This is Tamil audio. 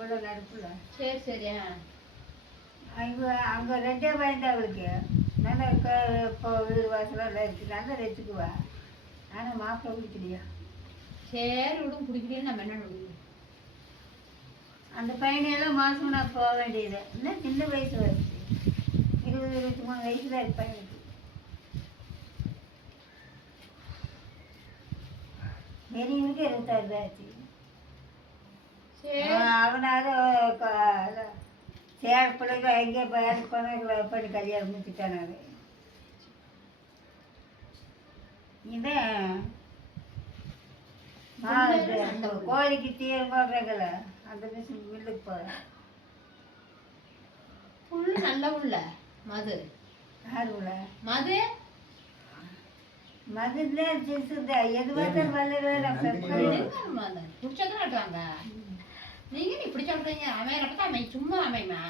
பிள்ளை நடுப்புல. சரி சரி. அங்கே ரெண்டே பையன் தான் அவளுக்கு. நல்லா இப்போ வீடு வாசலாம் இருக்குது, நல்லா வச்சுக்குவா. ஆனால் மாப்பிள்ளை பிடிக்கலையா? சரி விடும், பிடிக்கலையே நம்ம என்ன விடுவோம். அந்த பையனையெல்லாம் மாதம் நான் போக வேண்டியது. இன்னும் சின்ன வயசு வருது, 20-23 வயசு தான் இருக்கு பையனுக்கு. பெரியவனுக்கு 26 தான் ஆச்சு. அவனாவது சேர பிள்ளைங்க எங்கே வேலைக்கு போனால் பண்ணி கல்யாணம் முடிச்சுட்டானாரு. இதான் கோழிக்கு தீரம் போடுறாங்கல்ல, அந்த மிஷின் மில்லுக்கு போகிறேன். புல்லு நல்ல புள்ள. மது யார் உள்ள மது மதுதான் ஜின்ஸுதான் எது பார்த்தாலும் பிடிச்சதான் காட்டுவாங்க. நீங்க இப்படி சொல்றீங்க. அமையறப்ப தான் சும்மா அமையுமா?